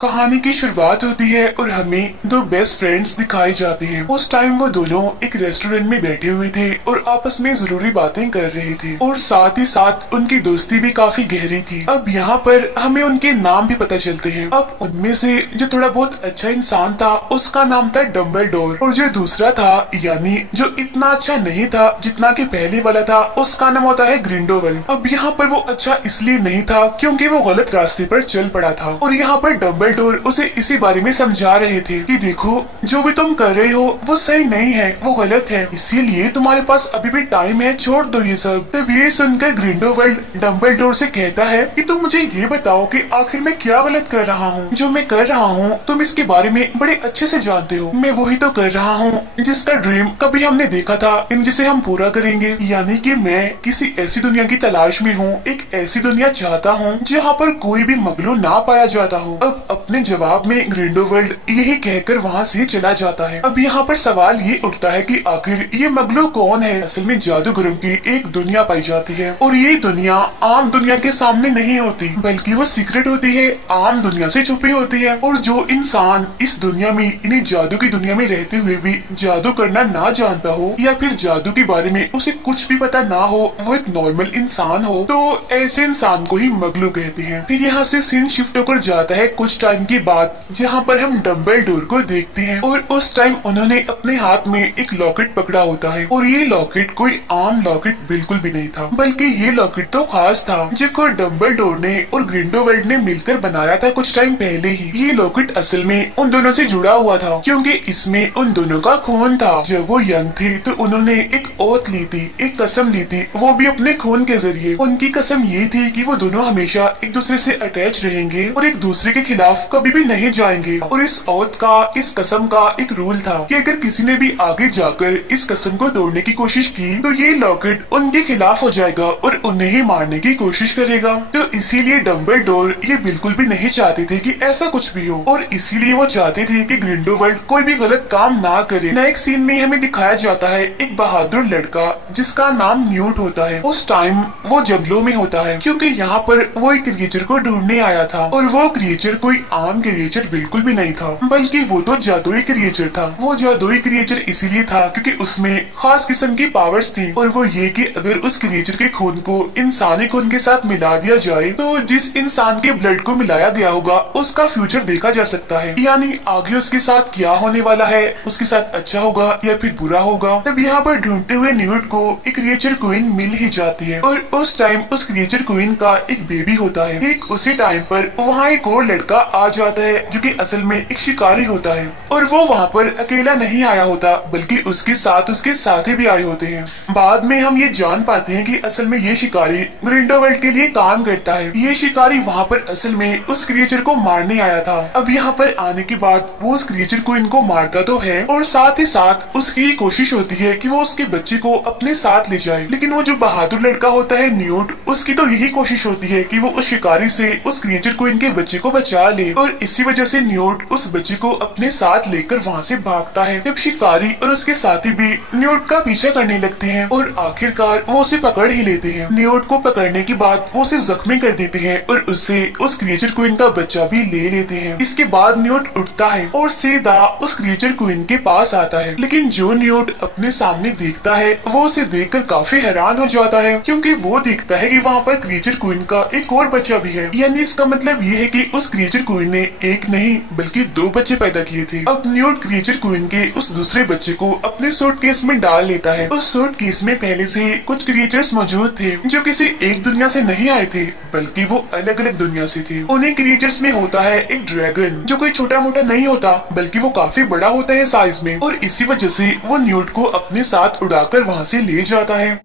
कहानी की शुरुआत होती है और हमें दो बेस्ट फ्रेंड्स दिखाए जाते हैं। उस टाइम वो दोनों एक रेस्टोरेंट में बैठे हुए थे और आपस में जरूरी बातें कर रहे थे और साथ ही साथ उनकी दोस्ती भी काफी गहरी थी। अब यहाँ पर हमें उनके नाम भी पता चलते हैं। अब उनमें से जो थोड़ा बहुत अच्छा इंसान था उसका नाम था डम्बलडोर और जो दूसरा था यानी जो इतना अच्छा नहीं था जितना कि पहले वाला था उसका नाम होता है ग्रिंडोवल्ड। अब यहाँ पर वो अच्छा इसलिए नहीं था क्योंकि वो गलत रास्ते पर चल पड़ा था और यहाँ पर डम्बलडोर उसे इसी बारे में समझा रहे थे कि देखो जो भी तुम कर रहे हो वो सही नहीं है, वो गलत है, इसीलिए तुम्हारे पास अभी भी टाइम है, छोड़ दो ये सब। तब ये सुनकर ग्रिंडोवल्ड डम्बलडोर से कहता है कि तुम मुझे ये बताओ कि आखिर मैं क्या गलत कर रहा हूँ। जो मैं कर रहा हूँ तुम इसके बारे में बड़े अच्छे से जानते हो। मैं वही तो कर रहा हूँ जिसका ड्रीम कभी हमने देखा था, जिसे हम पूरा करेंगे। यानी कि मैं किसी ऐसी दुनिया की तलाश में हूँ, एक ऐसी दुनिया चाहता हूँ जहाँ पर कोई भी मगलू ना पाया जाता हो। अब अपने जवाब में ग्रिंडोवल्ड यही कहकर वहाँ से चला जाता है। अब यहाँ पर सवाल ये उठता है कि आखिर ये मगलू कौन है। असल में जादूगरों की एक दुनिया पाई जाती है और ये दुनिया आम दुनिया के सामने नहीं होती बल्कि वो सीक्रेट होती है, आम दुनिया से छुपी होती है। और जो इंसान इस दुनिया में, इन्हें जादू की दुनिया में रहते हुए भी जादू करना ना जानता हो या फिर जादू के बारे में उसे कुछ भी पता ना हो, वो एक नॉर्मल इंसान हो, तो ऐसे इंसान को ही मगलू कहते हैं। फिर यहाँ से सीन शिफ्ट होकर जाता है कुछ टाइम के बाद जहाँ पर हम डम्बलडोर को देखते हैं और उस टाइम उन्होंने अपने हाथ में एक लॉकेट पकड़ा होता है और ये लॉकेट कोई आम लॉकेट बिल्कुल भी नहीं था, बल्कि ये लॉकेट तो खास था जिसको डम्बलडोर ने और ग्रिंडोवल्ड ने मिलकर बनाया था कुछ टाइम पहले ही। ये लॉकेट असल में उन दोनों से जुड़ा हुआ था क्योंकि इसमें उन दोनों का खून था। जब वो यंग थे तो उन्होंने एक ओथ ली थी, एक कसम ली थी, वो भी अपने खून के जरिए। उनकी कसम ये थी कि वो दोनों हमेशा एक दूसरे से अटैच रहेंगे और एक दूसरे के खिलाफ कभी भी नहीं जाएंगे। और इस ओथ का, इस कसम का एक रूल था कि अगर किसी ने भी आगे जाकर इस कसम को तोड़ने की कोशिश की तो ये लॉकेट उनके खिलाफ हो जाएगा और उन्हें ही मारने की कोशिश करेगा। तो इसीलिए डम्बलडोर ये बिल्कुल भी नहीं चाहते थे कि ऐसा कुछ भी हो और इसीलिए वो चाहते थे कि ग्रिंडोवल्ड कोई भी गलत काम ना करे। नेक्स्ट सीन में हमें दिखाया जाता है एक बहादुर लड़का जिसका नाम न्यूट होता है। उस टाइम वो जंगलों में होता है क्योंकि यहाँ पर वो एक क्रिएचर को ढूंढने आया था और वो क्रिएचर कोई आम क्रिएचर बिल्कुल भी नहीं था बल्कि वो तो जादुई क्रिएचर था। वो जादुई क्रिएचर इसीलिए था क्योंकि उसमें खास किस्म की पावर्स थी और वो ये कि अगर उस क्रिएचर के खून को इंसानी खून के साथ मिला दिया जाए तो जिस इंसान के ब्लड को मिलाया गया होगा उसका फ्यूचर देखा जा सकता है, यानी आगे उसके साथ क्या होने वाला है, उसके साथ अच्छा होगा या फिर बुरा होगा। तब यहाँ पर ढूंढते हुए न्यूट को एक क्रिएचर क्वीन मिल ही जाती है और उस टाइम उस क्रिएचर क्वीन का एक बेबी होता है। ठीक उसी टाइम पर वहाँ एक और लड़का आ जाता है जो कि असल में एक शिकारी होता है और वो वहाँ पर अकेला नहीं आया होता बल्कि उसके साथ उसके साथी भी आए होते हैं। बाद में हम ये जान पाते हैं कि असल में ये शिकारी ग्रिंडोवल्ड के लिए काम करता है। ये शिकारी वहाँ पर असल में उस क्रिएचर को मारने आया था। अब यहाँ पर आने के बाद वो उस क्रिएचर को इनको मारता तो है और साथ ही साथ उसकी कोशिश होती है कि वो उसके बच्चे को अपने साथ ले जाए, लेकिन वो जो बहादुर लड़का होता है न्यूट, उसकी तो यही कोशिश होती है कि वो उस शिकारी से उस क्रिएचर को इनके बच्चे को बचा ले और इसी वजह से न्यूट उस बच्चे को अपने साथ लेकर वहाँ से भागता है। जब शिकारी और उसके साथी भी न्यूट का पीछा करने लगते हैं और आखिरकार वो उसे पकड़ ही लेते हैं। न्यूट को पकड़ने के बाद वो उसे जख्मी कर देते हैं और उससे उस क्रिएचर क्वीन का बच्चा भी ले लेते हैं। इसके बाद न्यूट उठता है और सीधा उस क्रिएचर क्वीन के पास आता है, लेकिन जो न्यूट अपने सामने देखता है वो उसे देखकर काफी हैरान हो जाता है क्योंकि वो देखता है कि वहाँ पर क्रिएचर क्वीन का एक और बच्चा भी है। यानी इसका मतलब ये है कि उस क्रिएचर क्वीन ने एक नहीं बल्कि दो बच्चे पैदा किए थे। अब न्यूट क्रिएचर क्वीन के उस दूसरे बच्चे को अपने सूटकेस में डाल लेता है। उस सूटकेस में पहले से कुछ क्रिएचर्स मौजूद थे जो किसी एक दुनिया से नहीं आए थे बल्कि वो अलग अलग दुनिया से थे। उन्हीं क्रिएचर्स में होता है एक ड्रैगन जो कोई छोटा मोटा नहीं होता बल्कि वो काफी बड़ा होता है साइज में और इसी वजह से वो न्यूट को अपने साथ उड़ाकर वहाँ से ले जाता है।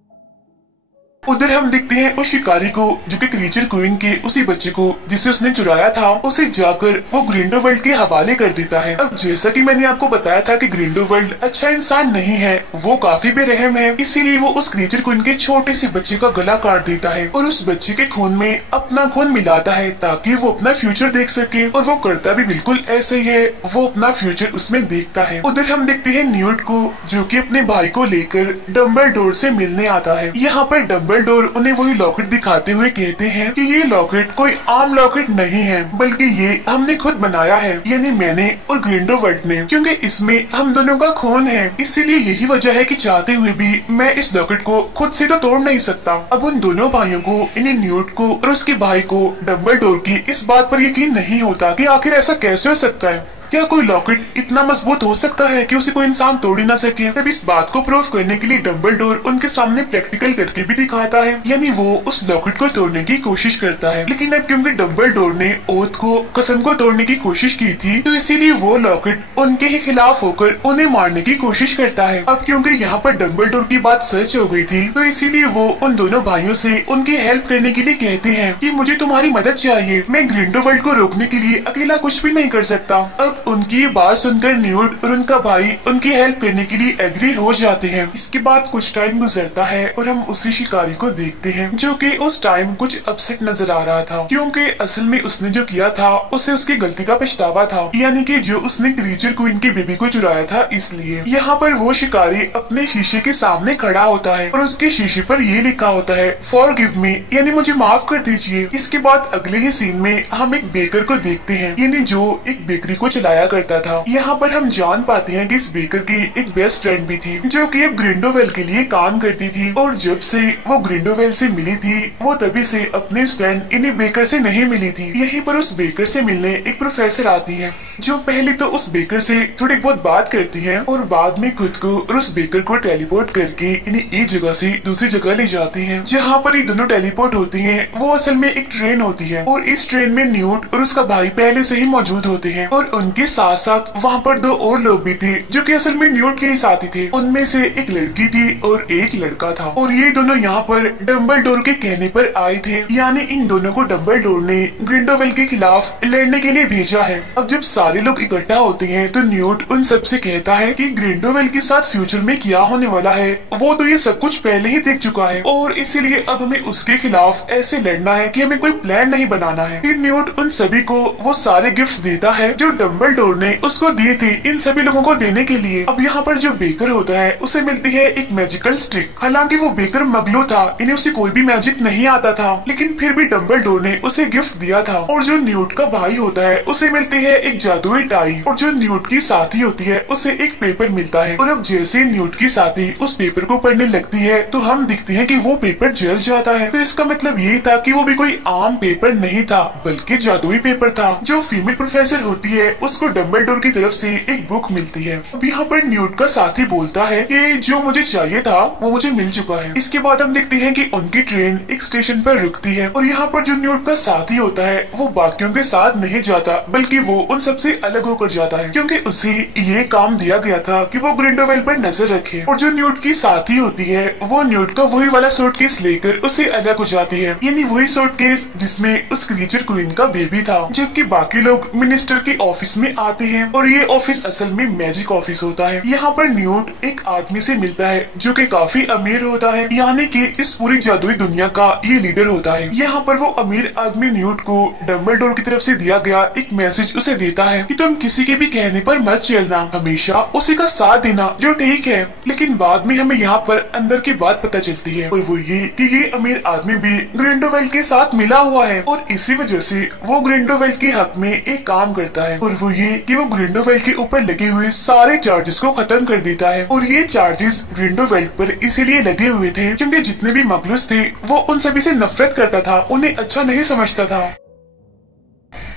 उधर हम देखते हैं उस शिकारी को जो कि क्रिएचर क्वीन के उसी बच्चे को जिसे उसने चुराया था उसे जाकर वो ग्रिंडोवल्ड के हवाले कर देता है। अब जैसा कि मैंने आपको बताया था कि ग्रिंडोवल्ड अच्छा इंसान नहीं है, वो काफी बेरहम है, इसीलिए वो उस क्रिएचर क्वीन के छोटे से बच्चे का गला काट देता है और उस बच्चे के खून में अपना खून मिलाता है ताकि वो अपना फ्यूचर देख सके और वो करता भी बिल्कुल ऐसे ही है, वो अपना फ्यूचर उसमें देखता है। उधर हम देखते हैं न्यूट को जो कि अपने भाई को लेकर डम्बलडोर से मिलने आता है। यहाँ पर डम्बलडोर उन्हें वही लॉकेट दिखाते हुए कहते हैं कि ये लॉकेट कोई आम लॉकेट नहीं है, बल्कि ये हमने खुद बनाया है, यानी मैंने और ग्रिंडलवाल्ड ने, क्योंकि इसमें हम दोनों का खून है। इसीलिए यही वजह है कि चाहते हुए भी मैं इस लॉकेट को खुद से तो तोड़ नहीं सकता। अब उन दोनों भाइयों को, इन्हें न्यूट को और उसके भाई को डम्बलडोर की इस बात पर यकीन नहीं होता कि आखिर ऐसा कैसे हो सकता है। क्या कोई लॉकेट इतना मजबूत हो सकता है कि उसे कोई इंसान तोड़ ही ना सके। तब इस बात को प्रूव करने के लिए डम्बलडोर उनके सामने प्रैक्टिकल करके भी दिखाता है, यानी वो उस लॉकेट को तोड़ने की कोशिश करता है। लेकिन अब क्योंकि डम्बलडोर ने ओथ को, कसम को तोड़ने की कोशिश की थी, तो इसीलिए वो लॉकेट उनके ही खिलाफ होकर उन्हें मारने की कोशिश करता है। अब क्योंकि यहाँ पर डम्बलडोर की बात सच हो गई थी, तो इसीलिए वो उन दोनों भाइयों से उनकी हेल्प करने के लिए कहते हैं कि मुझे तुम्हारी मदद चाहिए, मैं ग्रिंडलवाल्ड को रोकने के लिए अकेला कुछ भी नहीं कर सकता। अब उनकी बात सुनकर न्यूट और उनका भाई उनकी हेल्प करने के लिए एग्री हो जाते हैं। इसके बाद कुछ टाइम गुजरता है और हम उसी शिकारी को देखते हैं, जो कि उस टाइम कुछ अपसेट नजर आ रहा था, क्योंकि असल में उसने जो किया था उसे उसकी गलती का पछतावा था, यानी कि जो उसने क्रीचर क्वीन की बेबी को चुराया था। इसलिए यहाँ पर वो शिकारी अपने शीशे के सामने खड़ा होता है और उसके शीशे पर ये लिखा होता है फॉरगिव मी, यानी मुझे माफ कर दीजिए। इसके बाद अगले ही सीन में हम एक बेकर को देखते हैं, यानी जो एक बेकरी को चलाया करता था। यहाँ पर हम जान पाते हैं कि इस बेकर की एक बेस्ट फ्रेंड भी थी, जो कि अब ग्रिंडलवाल्ड के लिए काम करती थी, और जब से वो ग्रिंडलवाल्ड से मिली थी, वो तभी से अपने फ्रेंड इन्हीं बेकर से नहीं मिली थी। यहीं पर उस बेकर से मिलने एक प्रोफेसर आती है, जो पहले तो उस बेकर से थोड़ी बहुत बात करती है और बाद में खुद को और उस बेकर को टेलीपोर्ट करके इन्हें एक जगह से दूसरी जगह ले जाती है। जहाँ पर ये दोनों टेलीपोर्ट होती हैं, वो असल में एक ट्रेन होती है, और इस ट्रेन में न्यूट और उसका भाई पहले से ही मौजूद होते हैं, और उनके साथ साथ वहाँ पर दो और लोग भी थे, जो कि असल में न्यूट के ही साथी थे। उनमें से एक लड़की थी और एक लड़का था, और ये दोनों यहाँ पर डम्बलडोर के कहने पर आए थे, यानी इन दोनों को डम्बलडोर ने ग्रिंडलवाल्ड के खिलाफ लड़ने के लिए भेजा है। अब जब सारे लोग इकट्ठा होते हैं, तो न्यूट उन सब से कहता है कि ग्रिंडलवाल्ड के साथ फ्यूचर में क्या होने वाला है वो तो ये सब कुछ पहले ही देख चुका है, और इसीलिए अब हमें उसके खिलाफ ऐसे लड़ना है कि हमें कोई प्लान नहीं बनाना है। फिर न्यूट उन सभी को वो सारे गिफ्ट्स देता है जो डम्बलडोर ने उसको दिए थे इन सभी लोगों को देने के लिए। अब यहाँ पर जो बेकर होता है उसे मिलती है एक मैजिकल स्टिक। हालांकि वो बेकर मगलू था, इन्हें उसे कोई भी मैजिक नहीं आता था, लेकिन फिर भी डम्बलडोर ने उसे गिफ्ट दिया था। और जो न्यूट का भाई होता है उसे मिलती है एक जादुई टाई, और जो न्यूट की साथी होती है उसे एक पेपर मिलता है। और अब जैसे न्यूट की साथी उस पेपर को पढ़ने लगती है, तो हम दिखते हैं कि वो पेपर जल जाता है। तो इसका मतलब ये था कि वो भी कोई आम पेपर नहीं था, बल्कि जादुई पेपर था। जो फीमेल प्रोफेसर होती है उसको डम्बलडोर की तरफ से एक बुक मिलती है। अब यहाँ पर न्यूट का साथी बोलता है कि जो मुझे चाहिए था वो मुझे मिल चुका है। इसके बाद हम देखते हैं कि उनकी ट्रेन एक स्टेशन पर रुकती है, और यहाँ पर जो न्यूट का साथी होता है वो बाकियों के साथ नहीं जाता, बल्कि वो उन सबसे अलग होकर जाता है, क्योंकि उसे ये काम दिया गया था कि वो ग्रिंडलवाल्ड पर नजर रखे। और जो न्यूट की साथी होती है वो न्यूट का वही वाला सूटकेस लेकर उससे अलग हो जाती है, यानी वही सूटकेस जिसमें उस क्रीचर क्वीन का बेबी था। जबकि बाकी लोग मिनिस्टर के ऑफिस में आते हैं, और ये ऑफिस असल में मैजिक ऑफिस होता है। यहाँ पर न्यूट एक आदमी से मिलता है जो कि काफी अमीर होता है, यानी कि इस पूरी जादुई दुनिया का ये लीडर होता है। यहाँ पर वो अमीर आदमी न्यूट को डम्बलडोर की तरफ से दिया गया एक मैसेज उसे देता है कि तुम किसी के भी कहने पर मत चलना, हमेशा उसी का साथ देना, जो ठीक है। लेकिन बाद में हमें यहाँ पर अंदर की बात पता चलती है, और वो ये कि ये अमीर आदमी भी ग्रिंडलवाल्ड के साथ मिला हुआ है, और इसी वजह से वो ग्रिंडलवाल्ड के हक में एक काम करता है, और वो ये कि वो ग्रिंडलवाल्ड के ऊपर लगे हुए सारे चार्जेस को खत्म कर देता है। और ये चार्जेस ग्रिंडलवाल्ड पर इसीलिए लगे हुए थे क्योंकि जितने भी मखलूक थे वो उन सभी से नफरत करता था, उन्हें अच्छा नहीं समझता था।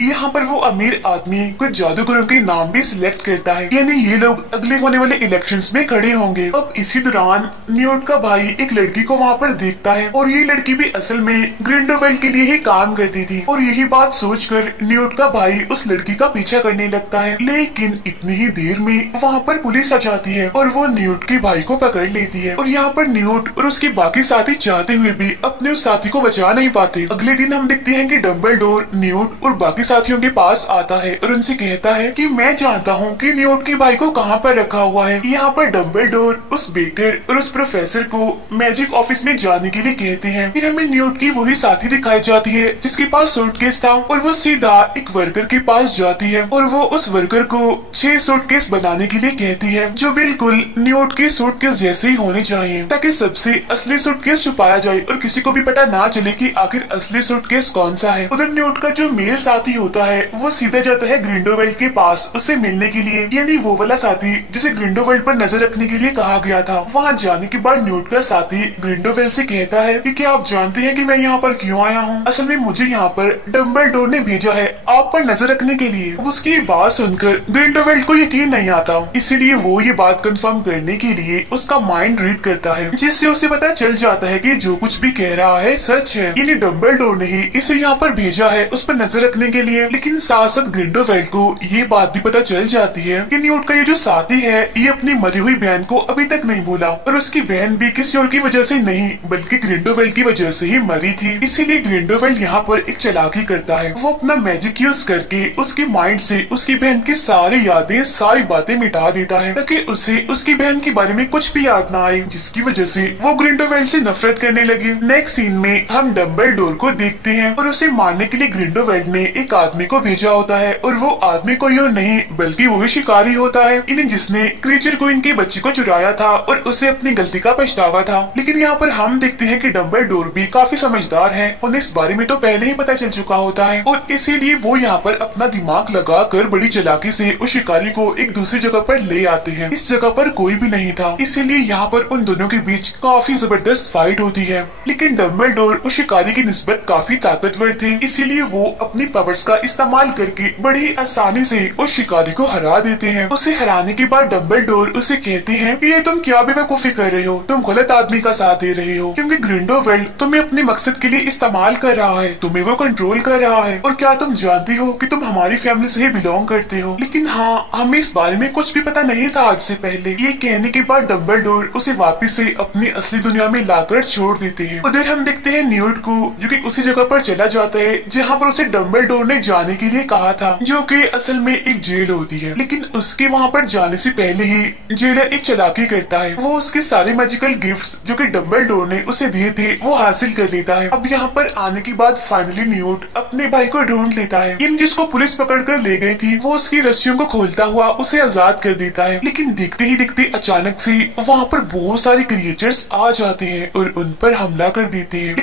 यहाँ पर वो अमीर आदमी कुछ जादूगरों के नाम भी सिलेक्ट करता है, यानी ये लोग अगले होने वाले इलेक्शंस में खड़े होंगे। अब इसी दौरान न्यूट का भाई एक लड़की को वहाँ पर देखता है, और ये लड़की भी असल में ग्रिंडलवाल्ड के लिए ही काम करती थी। और यही बात सोचकर न्यूट का भाई उस लड़की का पीछा करने लगता है, लेकिन इतनी ही देर में वहाँ पर पुलिस आ जाती है और वो न्यूट के भाई को पकड़ लेती है। और यहाँ पर न्यूट और उसके बाकी साथी चाहते हुए भी अपने उस साथी को बचा नहीं पाते। अगले दिन हम देखते हैं कि डम्बलडोर, न्यूट और बाकी बाकी साथियों के पास आता है और उनसे कहता है कि मैं जानता हूँ कि न्यूट के भाई को कहाँ पर रखा हुआ है। यहाँ पर डम्बलडोर उस बेकर और उस प्रोफेसर को मैजिक ऑफिस में जाने के लिए कहते हैं। फिर हमें न्यूट की वही साथी दिखाई जाती है जिसके पास सूटकेस था और वो सीधा एक वर्कर के पास जाती है और वो उस वर्कर को 6 सूटकेस बनाने के लिए कहती है जो बिल्कुल न्यूट के सूटकेस जैसे ही होने चाहिए, ताकि सबसे असली सूटकेस छुपाया जाए और किसी को भी पता ना चले कि आखिर असली सूटकेस कौन सा है। उधर न्यूट का जो मेल साथी होता है वो सीधा जाता है ग्रिंडोवेल्ड के पास उससे मिलने के लिए, यानी वो वाला साथी जिसे ग्रिंडोवेल्ड पर नजर रखने के लिए कहा गया था। वहाँ जाने के बाद न्यूट का साथी ग्रिंडोवेल्ड से कहता है कि क्या आप जानते हैं कि मैं यहाँ पर क्यों आया हूँ? असल में मुझे यहाँ पर डम्बलडोर ने भेजा है आप पर नजर रखने के लिए। अब उसकी बात सुनकर ग्रिंडोवेल्ड को यकीन नहीं आता, इसीलिए वो ये बात कंफर्म करने के लिए उसका माइंड रीड करता है, जिससे उसे पता चल जाता है कि जो कुछ भी कह रहा है सच है, यानी डम्बलडोर ने ही इसे यहाँ पर भेजा है उस पर नजर रखने के लिए। लेकिन साथ साथ ग्रिंडोवेल्ड को ये बात भी पता चल जाती है कि न्यूट का ये जो साथी है ये अपनी मरी हुई बहन को अभी तक नहीं भूला और उसकी बहन भी किसी और की वजह से नहीं बल्कि ग्रिंडोवेल्ड की वजह से ही मरी थी। इसीलिए ग्रिंडोवेल्ड यहाँ पर एक चालाकी करता है, वो अपना मैजिक यूज करके उसके माइंड से उसकी बहन की सारी यादें सारी बातें मिटा देता है ताकि उसे उसकी बहन के बारे में कुछ भी याद ना आए, जिसकी वजह से वो ग्रिंडोवेल्ड से नफरत करने लगे। नेक्स्ट सीन में हम डम्बलडोर को देखते हैं और उसे मारने के लिए ग्रिंडोवेल्ड ने एक आदमी को भेजा होता है और वो आदमी कोई और नहीं बल्कि वही शिकारी होता है इन्हें जिसने क्रीचर को इनके बच्चे को चुराया था और उसे अपनी गलती का पछतावा था। लेकिन यहाँ पर हम देखते हैं कि डम्बलडोर भी काफी समझदार है, उन्हें इस बारे में तो पहले ही पता चल चुका होता है और इसीलिए वो यहाँ पर अपना दिमाग लगाकर बड़ी चालाकी से उस शिकारी को एक दूसरी जगह पर ले आते हैं। इस जगह पर कोई भी नहीं था, इसीलिए यहाँ पर उन दोनों के बीच काफी जबरदस्त फाइट होती है। लेकिन डम्बलडोर उस शिकारी की निस्बत काफी ताकतवर थे, इसीलिए वो अपनी पावर्स का इस्तेमाल करके बड़ी आसानी से उस शिकारी को हरा देते हैं। उसे हराने के बाद डम्बलडोर उसे कहते हैं कि ये तुम क्या बेवकूफी कर रहे हो, तुम गलत आदमी का साथ दे रहे हो, क्योंकि ग्रिंडोवेल्ड तुम्हें अपने मकसद के लिए इस्तेमाल कर रहा है, तुम्हें वो कंट्रोल कर रहा है। और क्या तुम जानती हो कि तुम हमारी फैमिली से ही बिलोंग करते हो? लेकिन हाँ, हमें इस बारे में कुछ भी पता नहीं था आज से पहले। ये कहने के बाद डम्बलडोर उसे वापस से अपनी असली दुनिया में लाकर छोड़ देते हैं। उधर हम देखते हैं न्यूट को जो कि उसी जगह पर चला जाता है जहाँ पर उसे डम्बलडोर ने जाने के लिए कहा था, जो कि असल में एक जेल होती है। लेकिन उसके वहाँ पर जाने से पहले ही जेलर एक चालाकी करता है, वो उसके सारे मैजिकल गिफ्ट्स जो कि डम्बलडोर ने उसे दिए थे वो हासिल कर लेता है। अब यहाँ पर आने के बाद फाइनली न्यूट अपने भाई को ढूंढ लेता है। इन जिसको पुलिस पकड़ कर ले गई थी वो उसकी रस्सियों को खोलता हुआ उसे आजाद कर देता है। लेकिन देखते ही देखते अचानक से वहाँ पर बहुत सारे क्रिएचर्स आ जाते हैं और उन पर हमला कर देते हैं।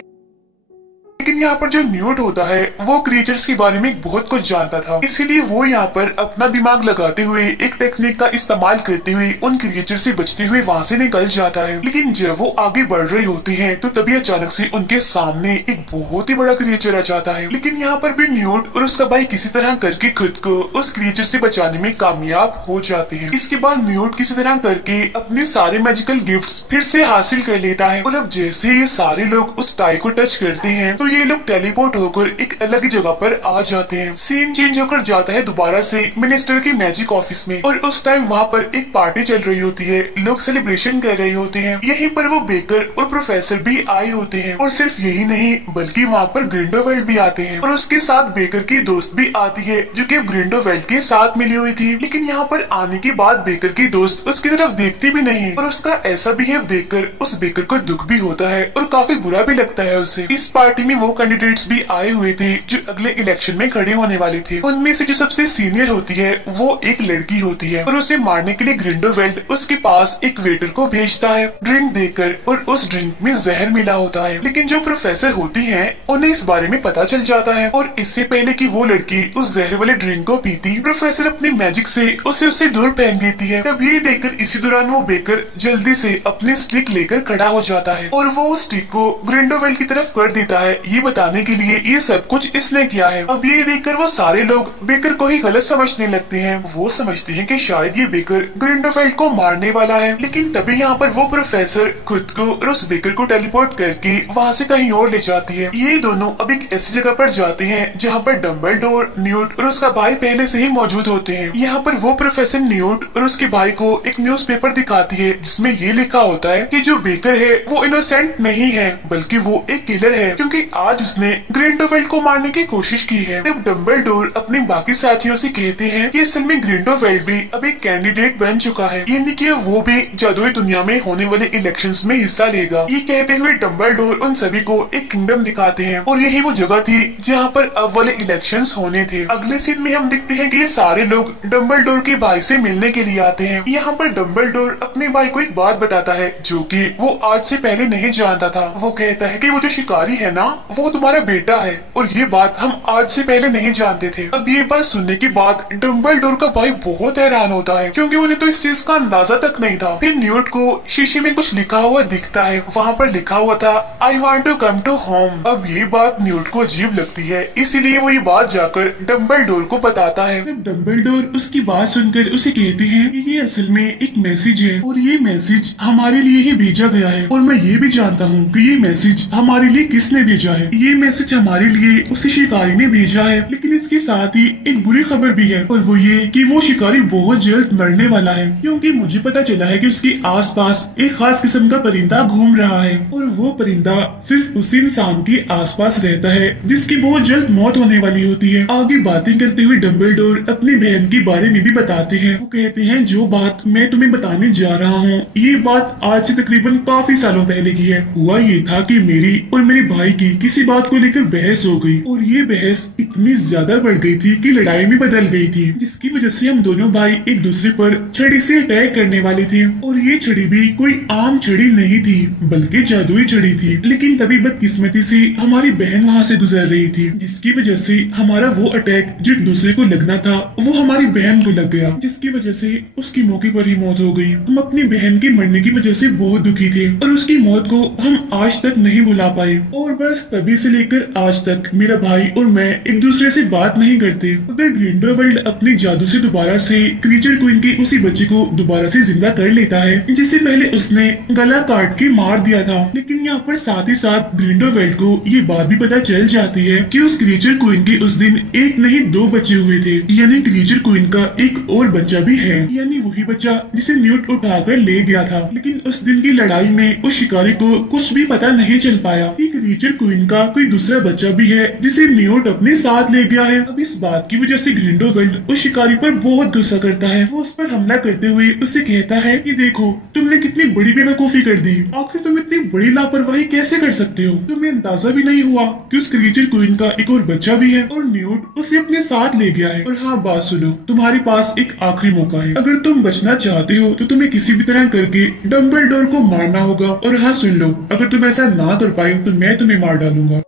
लेकिन यहाँ पर जो न्यूट होता है वो क्रिएचर्स के बारे में बहुत कुछ जानता था, इसीलिए वो यहाँ पर अपना दिमाग लगाते हुए एक टेक्निक का इस्तेमाल करते हुए उन क्रिएचर से बचते हुए वहाँ से निकल जाता है। लेकिन जब वो आगे बढ़ रहे होते हैं तो तभी अचानक से उनके सामने एक बहुत ही बड़ा क्रिएचर आ जाता है। लेकिन यहाँ पर भी न्यूट और उसका भाई किसी तरह करके खुद को उस क्रिएचर से बचाने में कामयाब हो जाते हैं। इसके बाद न्यूट किसी तरह करके अपने सारे मैजिकल गिफ्ट्स फिर से हासिल कर लेता है और अब जैसे ये सारे लोग उस टाई को टच करते हैं तो ये लोग टेलीपोर्ट होकर एक अलग जगह पर आ जाते हैं। सीन चेंज होकर जाता है दोबारा से मिनिस्टर की मैजिक ऑफिस में और उस टाइम वहाँ पर एक पार्टी चल रही होती है, लोग सेलिब्रेशन कर रहे होते हैं। यहीं पर वो बेकर और प्रोफेसर भी आए होते हैं और सिर्फ यही नहीं बल्कि वहाँ पर ग्रिंडोवेल्ड भी आते हैं और उसके साथ बेकर की दोस्त भी आती है जो कि ग्रिंडोवेल्ड के साथ मिली हुई थी। लेकिन यहाँ पर आने के बाद बेकर की दोस्त उसकी तरफ देखती भी नहीं और उसका ऐसा बिहेव देखकर उस बेकर को दुख भी होता है और काफी बुरा भी लगता है उसे। इस पार्टी में वो कैंडिडेट्स भी आए हुए थे जो अगले इलेक्शन में खड़े होने वाले थे। उनमें से जो सबसे सीनियर होती है वो एक लड़की होती है और उसे मारने के लिए ग्रिंडोवेल्ड उसके पास एक वेटर को भेजता है ड्रिंक देकर और उस ड्रिंक में जहर मिला होता है। लेकिन जो प्रोफेसर होती हैं उन्हें इस बारे में पता चल जाता है और इससे पहले कि वो लड़की उस जहर वाले ड्रिंक को पीती प्रोफेसर अपनी मैजिक से उसे उससे दूर फेंक देती है। तब ये देखकर इसी दौरान वो बेकर जल्दी से अपनी स्टिक लेकर खड़ा हो जाता है और वो उस स्टिक को ग्रिंडोवेल्ड की तरफ कर देता है ये बताने के लिए ये सब कुछ इसने किया है। अब ये देखकर वो सारे लोग बेकर को ही गलत समझने लगते हैं। वो समझते हैं कि शायद ये बेकर ग्रिंडोवेल्ड को मारने वाला है। लेकिन तभी यहाँ पर वो प्रोफेसर खुद को और उस बेकर को टेलीपोर्ट करके वहाँ से कहीं और ले जाती है। ये दोनों अब एक ऐसी जगह पर जाते हैं जहाँ पर डम्बलडोर, न्यूट और उसका भाई पहले से ही मौजूद होते हैं। यहाँ पर वो प्रोफेसर न्यूट और उसके भाई को एक न्यूज़पेपर दिखाती है जिसमें ये लिखा होता है कि जो बेकर है वो इनोसेंट नहीं है बल्कि वो एक किलर है, क्योंकि आज उसने ग्रिंडलवेल्ड को मारने की कोशिश की है। तब डम्बलडोर अपने बाकी साथियों से कहते हैं कि असल में ग्रिंडलवेल्ड भी अब एक कैंडिडेट बन चुका है, यानी कि वो भी जादुई दुनिया में होने वाले इलेक्शंस में हिस्सा लेगा। ये कहते हुए डम्बलडोर उन सभी को एक किंगडम दिखाते हैं और यही वो जगह थी जहाँ पर अब वाले इलेक्शंस होने थे। अगले सीन में हम देखते हैं कि ये सारे लोग डम्बलडोर के भाई से मिलने के लिए आते हैं। यहाँ पर डम्बलडोर अपने भाई को एक बात बताता है जो कि वो आज से पहले नहीं जानता था। वो कहता है कि वो जो शिकारी है ना, वो तुम्हारा बेटा है और ये बात हम आज से पहले नहीं जानते थे। अब ये बात सुनने के बाद डम्बलडोर का भाई बहुत हैरान होता है क्योंकि उन्हें तो इस चीज का अंदाजा तक नहीं था। फिर न्यूट को शीशे में कुछ लिखा हुआ दिखता है, वहाँ पर लिखा हुआ था I want to come to home. अब ये बात न्यूट को अजीब लगती है, इसीलिए वो ये बात जाकर डम्बलडोर को बताता है। डम्बलडोर उसकी बात सुनकर उसे कहते हैं कि ये असल में एक मैसेज है और ये मैसेज हमारे लिए ही भेजा गया है और मैं ये भी जानता हूँ कि ये मैसेज हमारे लिए किसने भेजा है। ये मैसेज हमारे लिए उसी शिकारी ने भेजा है, लेकिन इसके साथ ही एक बुरी खबर भी है और वो ये कि वो शिकारी बहुत जल्द मरने वाला है क्योंकि मुझे पता चला है कि उसके आसपास एक खास किस्म का परिंदा घूम रहा है और वो परिंदा सिर्फ उसी इंसान के आसपास रहता है जिसकी बहुत जल्द मौत होने वाली होती है। आगे बातें करते हुए डम्बलडोर अपनी बहन के बारे में भी बताते हैं। वो कहते हैं जो बात मैं तुम्हें बताने जा रहा हूँ ये बात आज से तकरीबन काफी सालों पहले की है। हुआ ये था कि मेरी और मेरे भाई की किसी बात को लेकर बहस हो गई और ये बहस इतनी ज्यादा बढ़ गई थी कि लड़ाई में बदल गई थी, जिसकी वजह से हम दोनों भाई एक दूसरे पर छड़ी से अटैक करने वाले थे और ये छड़ी भी कोई आम छड़ी नहीं थी बल्कि जादुई छड़ी थी। लेकिन तभी बदकिस्मती से हमारी बहन वहाँ से गुजर रही थी, जिसकी वजह से हमारा वो अटैक जो एक दूसरे को लगना था वो हमारी बहन को लग गया, जिसकी वजह से उसकी मौके पर ही मौत हो गई। हम अपनी बहन के मरने की वजह से बहुत दुखी थे और उसकी मौत को हम आज तक नहीं भुला पाए और बस तभी से लेकर आज तक मेरा भाई और मैं एक दूसरे से बात नहीं करते। उधर ग्रिंडलवेल्ड अपने जादू से दोबारा से क्रीचर क्वीन के उसी बच्चे को दोबारा से जिंदा कर लेता है जिसे पहले उसने गला काट के मार दिया था। लेकिन यहाँ पर साथ ही साथ ग्रिंडलवेल्ड को ये बात भी पता चल जाती है कि उस क्रीचर क्वीन के उस दिन एक नहीं दो बच्चे हुए थे, यानी क्रीचर क्वीन का एक और बच्चा भी है, यानी वही बच्चा जिसे न्यूट उठाकर ले गया था। लेकिन उस दिन की लड़ाई में उस शिकारी को कुछ भी पता नहीं चल पाया कि क्रीचर क्वीन का कोई दूसरा बच्चा भी है जिसे न्यूट अपने साथ ले गया है। अब इस बात की वजह से ग्रिंडलवेल्ड उस शिकारी पर बहुत गुस्सा करता है। वो उस पर हमला करते हुए उससे कहता है कि देखो तुमने कितनी बड़ी बेवकूफी कर दी, आखिर तुम इतनी बड़ी लापरवाही कैसे कर सकते हो। तुम्हें अंदाजा भी नहीं हुआ कि उस क्रीचर क्वीन का एक और बच्चा भी है और न्यूट उसे अपने साथ ले गया है। और हाँ बात सुनो, तुम्हारे पास एक आखिरी मौका है, अगर तुम बचना चाहते हो तो तुम्हें किसी भी तरह करके डम्बलडोर को मारना होगा। और हाँ सुन लो, अगर तुम ऐसा ना कर पाए तो मैं तुम्हें मार डालूंगा।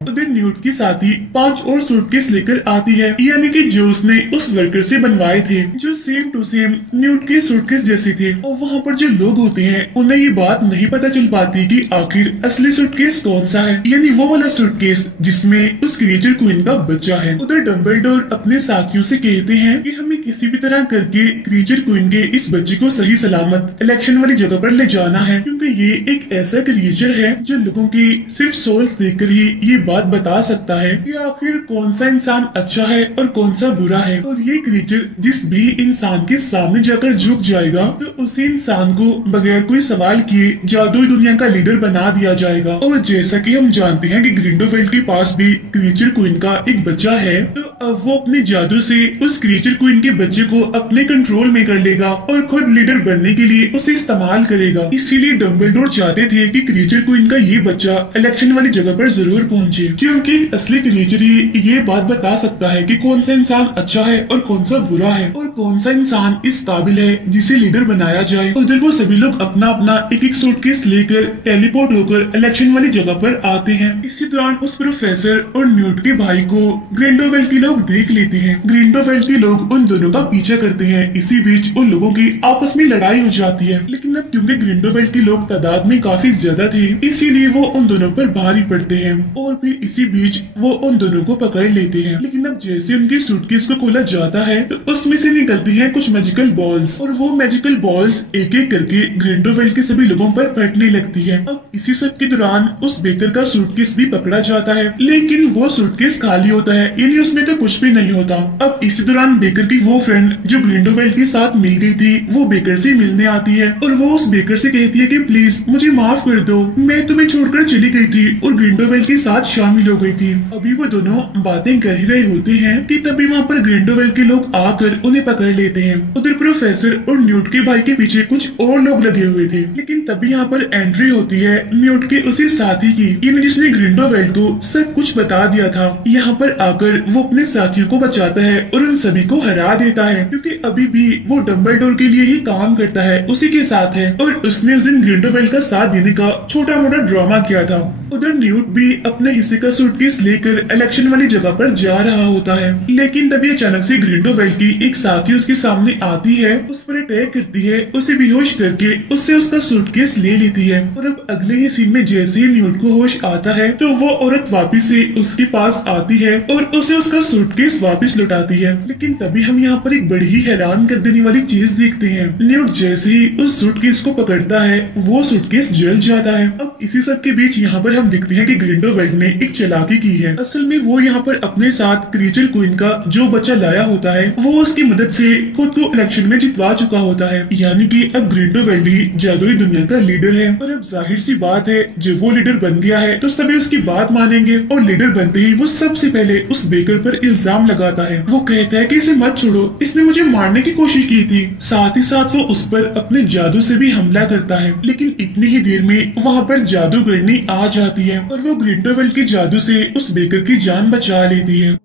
उधर न्यूट की साथी 5 और सूटकेस लेकर आती है, यानी कि जो उसने उस वर्कर से बनवाए थे जो सेम टू सेम न्यूट के सूटकेस जैसे थे। और वहाँ पर जो लोग होते हैं उन्हें ये बात नहीं पता चल पाती कि आखिर असली सूटकेस कौन सा है, यानी वो वाला सूटकेस जिसमें उस क्रीचर क्वीन का बच्चा है। उधर डम्बलडोर अपने साथियों से कहते हैं कि हमें किसी भी तरह करके क्रीचर क्वीन के इस बच्चे को सही सलामत इलेक्शन वाली जगह पर ले जाना है, क्योंकि ये एक ऐसा क्रीचर है जो लोगों की सिर्फ सोल्स देखकर ही ये बात बता सकता है कि आखिर कौन सा इंसान अच्छा है और कौन सा बुरा है। और ये क्रीचर जिस भी इंसान के सामने जाकर झुक जाएगा तो उसी इंसान को बगैर कोई सवाल किए जादुई दुनिया का लीडर बना दिया जाएगा। और जैसा कि हम जानते हैं कि ग्रिंडलवेल्ड के पास भी क्रीचर क्वीन का एक बच्चा है, तो अब वो अपने जादू से उस क्रीचर क्वीन के बच्चे को अपने कंट्रोल में कर लेगा और खुद लीडर बनने के लिए उसे इस्तेमाल करेगा। इसीलिए डम्बलडोर चाहते थे कि क्रीचर क्वीन का ये बच्चा इलेक्शन वाली जगह पर जरूर पहुंचे, क्योंकि असली क्रीचर ही ये बात बता सकता है कि कौन सा इंसान अच्छा है और कौन सा बुरा है और कौन सा इंसान इस काबिल है जिसे लीडर बनाया जाए। उधर वो सभी लोग अपना अपना एक एक सूटकेस लेकर टेलीपोर्ट होकर इलेक्शन वाली जगह पर आते हैं। इसी दौरान उस प्रोफेसर और न्यूट के भाई को ग्रिंडलवेल्ड के लोग देख लेते हैं। ग्रिंडलवेल्ड के लोग उन दोनों का पीछा करते हैं। इसी बीच उन लोगों की आपस में लड़ाई हो जाती है, लेकिन अब क्योंकि ग्रिंडलवेल्ड के लोग तादाद में काफी ज्यादा थे इसीलिए वो उन दोनों पर भारी पड़ते हैं और फिर इसी बीच वो उन दोनों को पकड़ लेते हैं। लेकिन अब जैसे उनके सूटकेस को खोला जाता है तो उसमें से निकलती हैं कुछ मैजिकल बॉल्स और वो मैजिकल बॉल्स एक एक करके ग्रिंडलवेल्ड के सभी लोगों पर फटने लगती है। अब इसी सब के दौरान उस बेकर का सूटकेस भी पकड़ा जाता है, लेकिन वो सूटकेस खाली होता है, यानी उसमें तो कुछ भी नहीं होता। अब इसी दौरान बेकर की वो वो फ्रेंड जो ग्रिंडोवेल्ड के साथ मिल गई थी वो बेकर से मिलने आती है और वो उस बेकर से कहती है कि प्लीज मुझे माफ कर दो, मैं तुम्हें छोड़कर चली गई थी और ग्रिंडोवेल्ड के साथ शामिल हो गई थी। अभी वो दोनों बातें कर ही रहे होते हैं कि तभी वहाँ पर ग्रिंडोवेल्ड के लोग आकर उन्हें पकड़ लेते हैं। उधर प्रोफेसर और न्यूट के भाई के पीछे कुछ और लोग लगे हुए थे, लेकिन तभी यहाँ पर एंट्री होती है न्यूट के उसी साथी की, जिसने ग्रिंडोवेल्ड को सब कुछ बता दिया था। यहाँ पर आकर वो अपने साथियों को बचाता है और उन सभी को हरा देता है, क्योंकि अभी भी वो डंबलडोर के लिए ही काम करता है, उसी के साथ है और उसने उस दिन ग्रिंडोवेल्ड का साथ देने का छोटा मोटा ड्रामा किया था। उधर न्यूट भी अपने हिस्से का सूटकेस लेकर इलेक्शन वाली जगह पर जा रहा होता है, लेकिन तभी अचानक से ग्रिंडोवेल्ड की एक साथी उसके सामने आती है, उस पर अटैक करती है, उसे बेहोश करके उससे उसका सूटकेस ले लेती है। और अब अगले ही सीन में जैसे ही न्यूट को होश आता है तो वो औरत वापिस से उसके पास आती है और उसे उसका सूटकेस वापस लौटाती है। लेकिन तभी हम यहाँ पर एक बड़ी ही हैरान कर देने वाली चीज देखते हैं। न्यूट जैसे ही उस सूटकेस को पकड़ता है वो सूटकेस जल जाता है। अब इसी सब के बीच यहाँ पर हम देखते हैं कि ग्रिंडोवेल्ड ने एक चालाकी की है। असल में वो यहाँ पर अपने साथ क्रीचर क्वीन का जो बच्चा लाया होता है वो उसकी मदद से खुद को इलेक्शन में जितवा चुका होता है, यानी कि अब ग्रिंडोवेल्ड ही जादुई दुनिया का लीडर है। और अब जाहिर सी बात है जब वो लीडर बन गया है तो सभी उसकी बात मानेंगे और लीडर बनते ही वो सबसे पहले उस बेकर पर इल्जाम लगाता है। वो कहता है कि इसे मत छोड़ो, इसने मुझे मारने की कोशिश की थी। साथ ही साथ वो उस पर अपने जादू से भी हमला करता है, लेकिन इतनी ही देर में वहाँ पर जादूगरनी आ जाती है और वो ग्रिंडोवेल्ड के जादू से उस बेकर की जान बचा लेती है।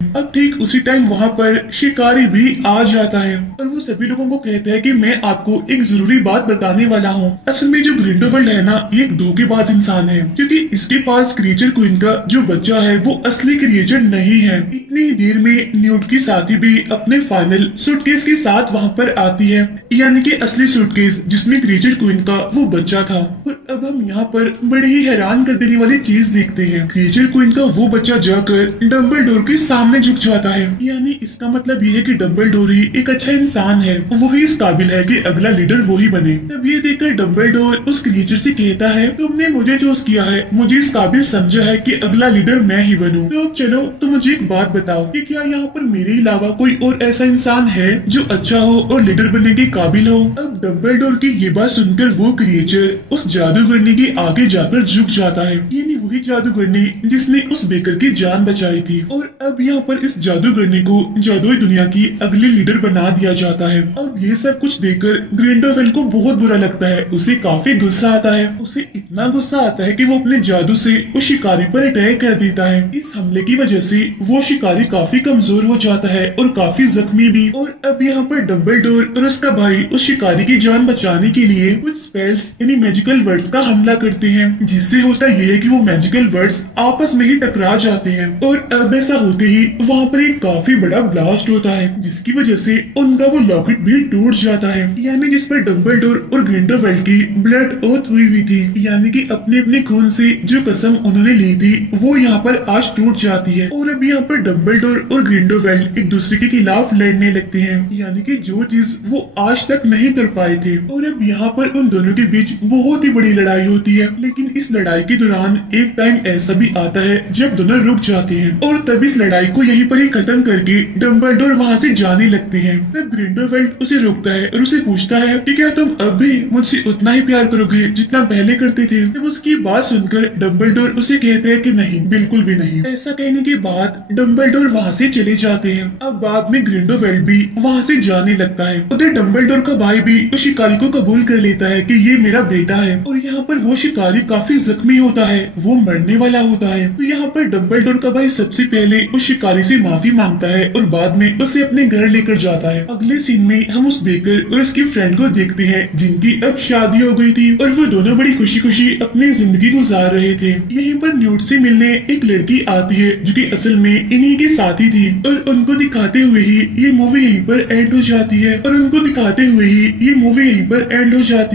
अब ठीक उसी टाइम वहाँ पर शिकारी भी आ जाता है और वो सभी लोगों को कहता है कि मैं आपको एक जरूरी बात बताने वाला हूँ। असल में जो ग्रिंडोवेल्ड है ना, ये एक धोखेबाज इंसान है, क्योंकि इसके पास क्रिएचर क्वीन का जो बच्चा है वो असली क्रिएचर नहीं है। इतनी ही देर में न्यूट की साथी भी अपने फाइनल सूटकेस के साथ वहाँ पर आती है, यानी कि असली सूटकेस जिसमें क्रिएचर क्वीन का वो बच्चा था। और अब हम यहाँ पर बड़ी ही हैरान कर देने वाली चीज देखते हैं। क्रिएचर क्वीन का वो बच्चा जाकर डंबलडोर के सामने झुक जाता है, यानी इसका मतलब ये है कि डंबलडोर ही एक अच्छा इंसान है, वो ही इस काबिल है कि अगला लीडर वो ही बने। तब ये देखकर डंबलडोर उस क्रिएचर से कहता है तुमने मुझे चूज किया है, मुझे इस काबिल समझा है कि अगला लीडर मैं ही बनूं। तो अब चलो तो मुझे एक बात बताओ कि क्या यहाँ पर मेरे अलावा कोई और ऐसा इंसान है जो अच्छा हो और लीडर बनने के काबिल हो। अब डंबलडोर की ये बात सुनकर वो क्रिएचर उस जादूगरनी के आगे जाकर झुक जाता है, यानी वही जादूगरनी जिसने उस बेकर की जान बचाई थी। और अब यहाँ पर इस जादूगरनी को जादुई दुनिया की अगली लीडर बना दिया जाता है। अब ये सब कुछ देखकर ग्रिंडोवेल्ड को बहुत बुरा लगता है, उसे काफी गुस्सा आता है। उसे इतना गुस्सा आता है कि वो अपने जादू से उस शिकारी पर अटैक कर देता है। इस हमले की वजह से वो शिकारी काफी कमजोर हो जाता है और काफी जख्मी भी। और अब यहाँ पर डंबलडोर और उसका भाई उस शिकारी की जान बचाने के लिए कुछ स्पेल्स यानी मैजिकल वर्ड्स का हमला करते हैं, जिससे होता ये है कि वो मैजिकल वर्ड्स आपस में ही टकरा जाते हैं। और अब ऐसा होते ही वहाँ पर एक काफी बड़ा ब्लास्ट होता है, जिसकी वजह से उनका वो लॉकेट भी टूट जाता है, यानी जिस पर डंबलडोर और ग्रिंडोवेल्ड की ब्लड ओथ हुई हुई थी, यानी कि अपने अपने खून से जो कसम उन्होंने ली थी वो यहाँ पर आज टूट जाती है। और अब यहाँ पर डंबलडोर और ग्रिंडोवेल्ड एक दूसरे के खिलाफ लड़ने लगते हैं, यानी कि जो चीज वो आज तक नहीं कर पाए थे। और अब यहाँ पर उन दोनों के बीच बहुत ही बड़ी लड़ाई होती है, लेकिन इस लड़ाई के दौरान एक टाइम ऐसा भी आता है जब दोनों रुक जाते हैं और तब इस लड़ाई को यहीं पर ही खत्म करके डंबलडोर वहाँ से जाने लगते हैं। तब ग्रिंडोवेल्ड उसे रोकता है और उसे पूछता है कि क्या तुम अब भी मुझसे उतना ही प्यार करोगे जितना पहले करते थे। तब उसकी बात सुनकर डंबलडोर उसे कहते हैं कि नहीं, बिल्कुल भी नहीं। ऐसा कहने के बाद डंबलडोर वहाँ से चले जाते हैं। अब बाद में ग्रिंडोवेल्ड भी वहाँ से जाने लगता है। उधर डंबलडोर का भाई भी उस शिकारी को कबूल कर लेता है कि ये मेरा बेटा है। और यहाँ पर वो शिकारी काफी जख्मी होता है, वो मरने वाला होता है। तो यहाँ पर डंबलडोर का भाई सबसे पहले उस शिकारी से माफी मांगता है और बाद में उसे अपने घर लेकर जाता है। अगले सीन में हम उस बेकर और उसकी फ्रेंड को देखते हैं जिनकी अब शादी हो गई थी और वो दोनों बड़ी खुशी खुशी अपनी जिंदगी गुजार रहे थे। यहीं पर न्यूट से मिलने एक लड़की आती है जो कि असल में इन्हीं की साथी थी और उनको दिखाते हुए ही ये मूवी यहीं पर एंड हो जाती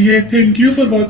है। Thank you for watching.